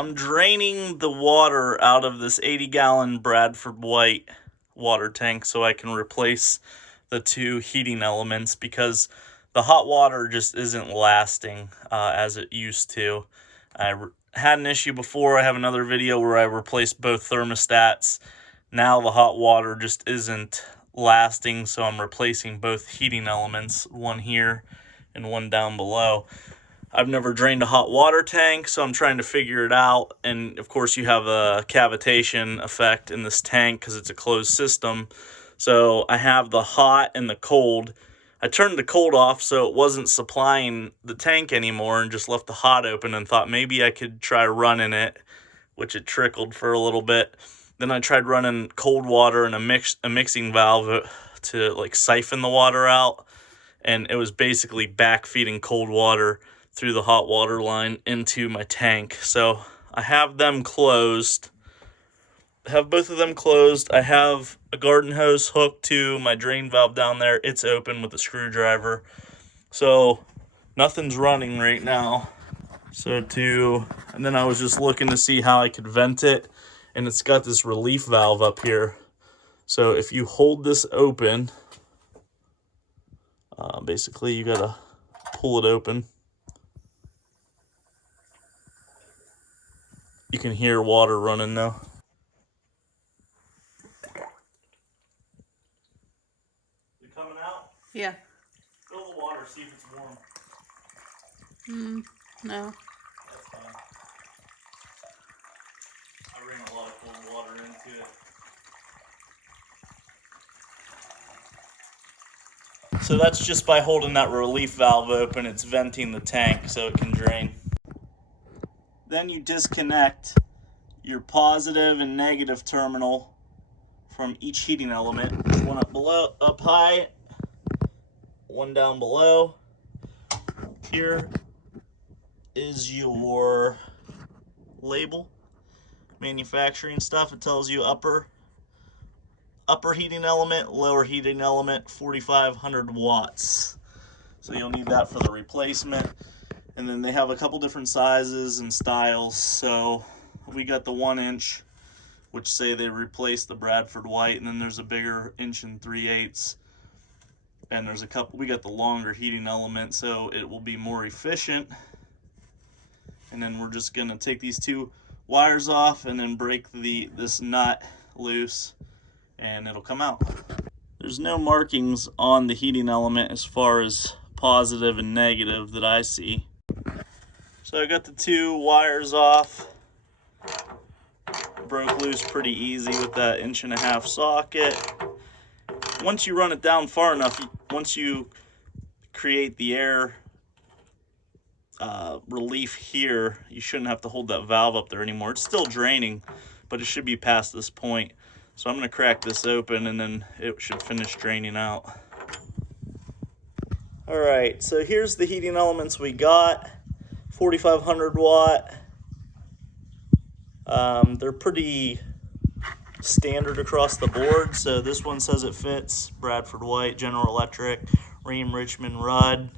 I'm draining the water out of this 80-gallon Bradford White water tank so I can replace the two heating elements because the hot water just isn't lasting as it used to. Had an issue before. I have another video where I replaced both thermostats. Now the hot water just isn't lasting, so I'm replacing both heating elements, one here and one down below. I've never drained a hot water tank, so I'm trying to figure it out. And of course you have a cavitation effect in this tank because it's a closed system. So I have the hot and the cold. I turned the cold off so it wasn't supplying the tank anymore and just left the hot open and thought maybe I could try running it, which it trickled for a little bit. Then I tried running cold water and a mixing valve to like siphon the water out, and it was basically backfeeding cold water through the hot water line into my tank. So I have them closed. I have both of them closed. I have a garden hose hooked to my drain valve down there. It's open with a screwdriver. So nothing's running right now. And then I was just looking to see how I could vent it, and it's got this relief valve up here. So if you hold this open, basically you gotta pull it open. You can hear water running now. You coming out? Yeah. Fill the water, see if it's warm. No. That's fine. I ran a lot of cold water into it. So that's just by holding that relief valve open, it's venting the tank so it can drain. Then you disconnect your positive and negative terminal from each heating element. There's one up below, up high, one down below. Here is your label, manufacturing stuff. It tells you upper heating element, lower heating element, 4,500 watts. So you'll need that for the replacement. And then they have a couple different sizes and styles. So we got the 1 inch, which say they replaced the Bradford White, and then there's a bigger 1 3/8. And there's a couple, we got the longer heating element, so it will be more efficient. And then we're just gonna take these two wires off and then break this nut loose, and it'll come out. There's no markings on the heating element as far as positive and negative that I see. So I got the two wires off. Broke loose pretty easy with that 1.5 inch socket. Once you run it down far enough, once you create the air relief here, you shouldn't have to hold that valve up there anymore. It's still draining, but it should be past this point. So I'm going to crack this open and then it should finish draining out. All right, so here's the heating elements we got. 4,500 watt. They're pretty standard across the board. So this one says it fits Bradford White, General Electric, Rheem, Richmond, Rudd.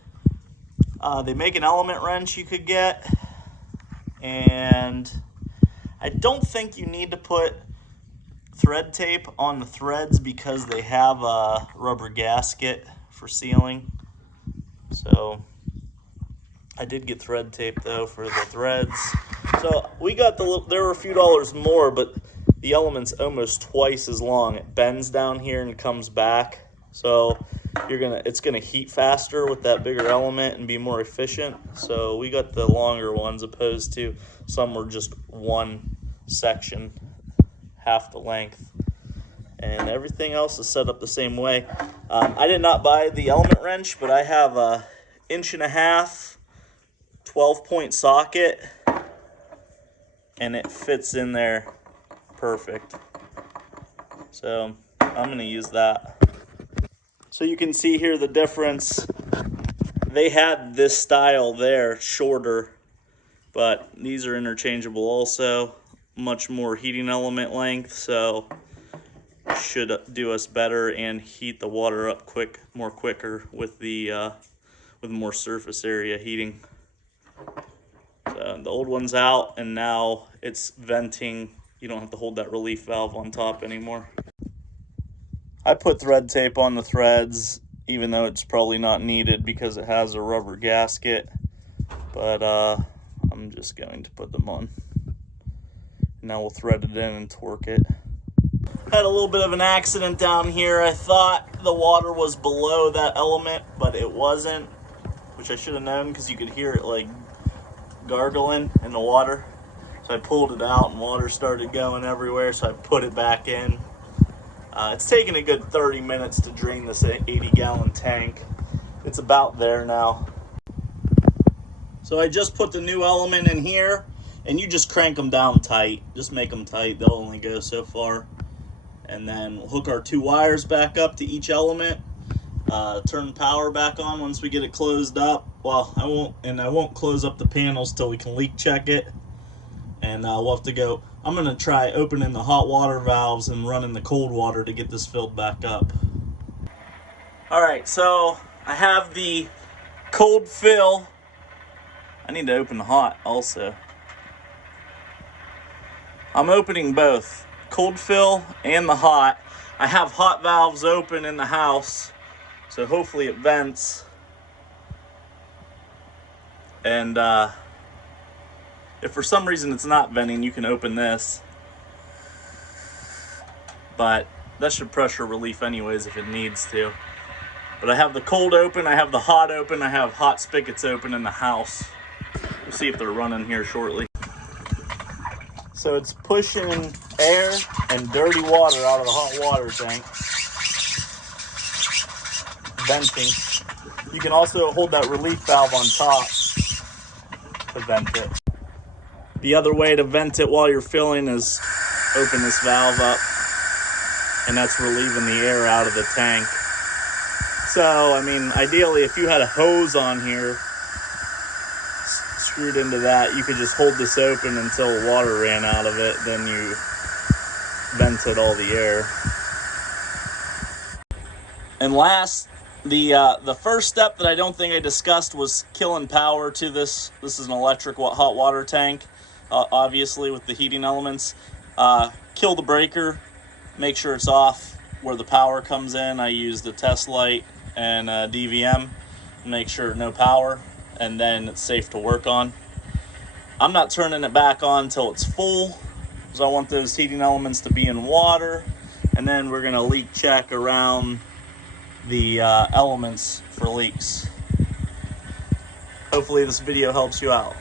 They make an element wrench you could get, and I don't think you need to put thread tape on the threads because they have a rubber gasket for sealing. So I did get thread tape though for the threads. So we got there were a few dollars more, but the element's almost twice as long. It bends down here and comes back. So it's gonna heat faster with that bigger element and be more efficient. So we got the longer ones opposed to some were just one section, half the length. And everything else is set up the same way. I did not buy the element wrench, but I have a 1.5 inch 12-point socket, and it fits in there perfect. So I'm gonna use that. So you can see here the difference. They had this style there, shorter, but these are interchangeable also. Much more heating element length, so should do us better and heat the water up quicker with the with more surface area heating. So The old one's out, and now it's venting. You don't have to hold that relief valve on top anymore. I put thread tape on the threads, even though it's probably not needed because it has a rubber gasket. But I'm just going to put them on. Now we'll thread it in and torque it. Had a little bit of an accident down here. I thought the water was below that element, but it wasn't, which I should have known because you could hear it like gargling in the water. So I pulled it out and water started going everywhere, so I put it back in. It's taken a good 30 minutes to drain this 80-gallon tank. It's about there now. So I just put the new element in here, and you just crank them down tight. Just make them tight. They'll only go so far. And then we'll hook our 2 wires back up to each element. Turn power back on once we get it closed up. Well, I won't close up the panels till we can leak check it. And we'll have to go. I'm gonna try opening the hot water valves and running the cold water to get this filled back up. All right, so I have the cold fill. I need to open the hot also. I'm opening both, cold fill and the hot. I have hot valves open in the house, so hopefully it vents. And if for some reason it's not venting, you can open this. But that should pressure relief anyways if it needs to. But I have the cold open, I have the hot open, I have hot spigots open in the house. We'll see if they're running here shortly. So it's pushing air and dirty water out of the hot water tank. Venting. You can also hold that relief valve on top to vent it. The other way to vent it while you're filling is open this valve up, and that's relieving the air out of the tank. So, I mean, ideally, if you had a hose on here screwed into that, you could just hold this open until water ran out of it, then you vented all the air. And last, the first step that I don't think I discussed was killing power to this. This is an electric hot water tank, obviously with the heating elements. Kill the breaker, make sure it's off where the power comes in. I used a test light and a DVM, make sure no power, and then it's safe to work on. I'm not turning it back on until it's full, because I want those heating elements to be in water, and then we're gonna leak check around the elements for leaks. Hopefully this video helps you out.